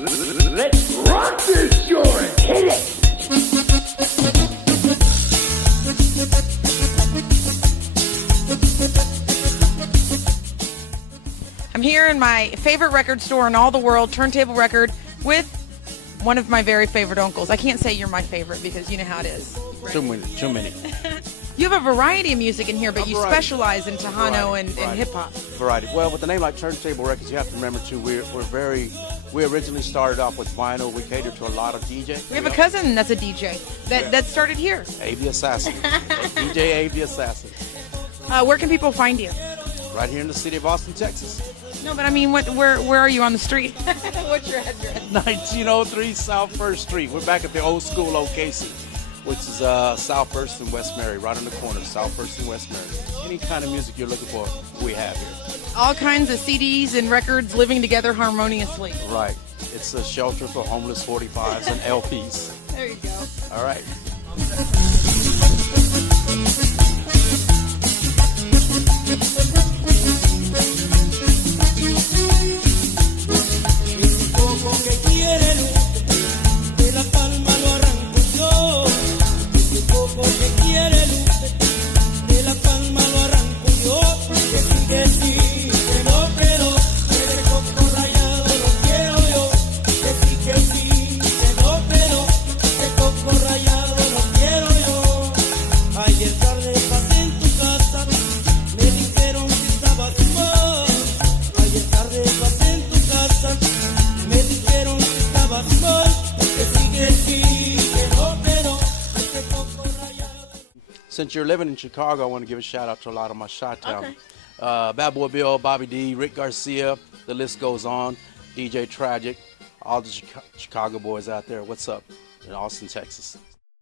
Let's rock this joint. Hit it. I'm here in my favorite record store in all the world, Turntable Record, with one of my very favorite uncles. I can't say you're my favorite because you know how it is. Too many. You have a variety of music in here, but you specialize in Tejano and hip-hop. Variety. Well, with a name like Turntable Records, you have to remember, too, we originally started off with vinyl. We cater to a lot of DJs. We have a cousin that's a DJ that started here. AV Assassin. DJ AV Assassin. Where can people find you? Right here in the city of Austin, Texas. No, but I mean, where are you on the street? What's your address? 1903 South 1st Street. We're back at the old school location, which is South 1st and West Mary, right on the corner, South 1st and West Mary. Any kind of music you're looking for, we have here. All kinds of CDs and records living together harmoniously. Right. It's a shelter for homeless 45s and LPs. There you go. All right. Since you're living in Chicago, I want to give a shout out to a lot of my Chi-Town. Okay. Bad Boy Bill, Bobby D, Rick Garcia, the list goes on. DJ Tragic, all the Chicago boys out there. What's up in Austin, Texas?